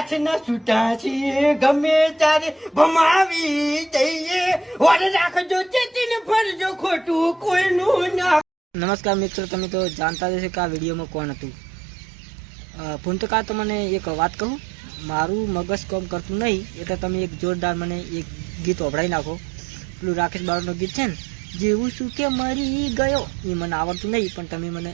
હાથના છૂટા છીએ ગમે ત્યારે ભમાવી દઈએ વર રાખજો ચેતીને ફરજો ખોટું કોઈનું ના। નમસ્કાર મિત્રો, તમે તો જાણતા જ હશો કે આ વિડીયોમાં કોણ હતું। પુંતકા તો મને એક વાત કહું, મારું મગજ કામ કરતું નહીં એટલે તમે એક જોરદાર મને એક ગીત ઓભળાઈ નાખો। પેલું રાકેશ બારોટનું ગીત છે ને, જેવું શું કે મરી ગયો, એ મને આવડતું નહીં પણ તમે મને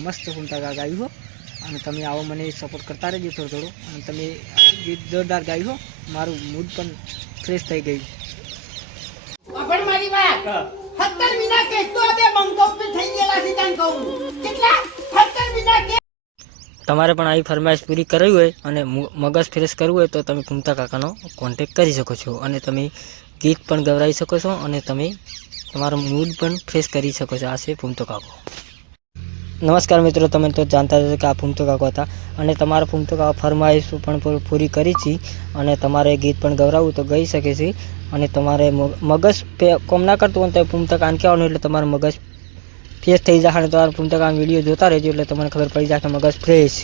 મસ્ત પુંતકા ગાયું હો। અને તમે આવો મને સપોર્ટ કરતા રહેજો થોડું થોડું, અને તમે ગીત જોરદાર ગાયું હો, મારું મૂડ પણ ફ્રેશ થઈ ગયું। પણ મારી વાત 17 વિના કે તો બે બંકોપ થઈ ગયેલા છે તન કહું કેટલા 17 વિના કે તમારે પણ આવી ફરમાઈશ પૂરી કરવી હોય અને મગજ ફ્રેશ કરવું હોય તો તમે પુંતકા કાકાનો કોન્ટેક્ટ કરી શકો છો, અને તમે ગીત પણ ગવડાવી શકો છો, અને તમે તમારો મૂડ પણ ફ્રેશ કરી શકો છો। આ છે પુંતકા કાકો। નમસ્કાર મિત્રો, તમે તો જાણતા હશો કે આ પુંતકા કાકો હતા, અને તમારા પુંતકા ફરમાઈશ પણ પૂરી કરી છે, અને તમારે ગીત પણ ગવડાવવું તો ગઈ શકે છે, અને તમારે મગજ કોમ ના કરતું હોય તો પુંતકા આન કહેવાનું એટલે તમારું મગજ ફ્રેશ થઈ જશે, અને તમારા પુંતકા વિડીયો જોતા રહેજો એટલે તમને ખબર પડી જાય કે મગજ ફ્રેશ।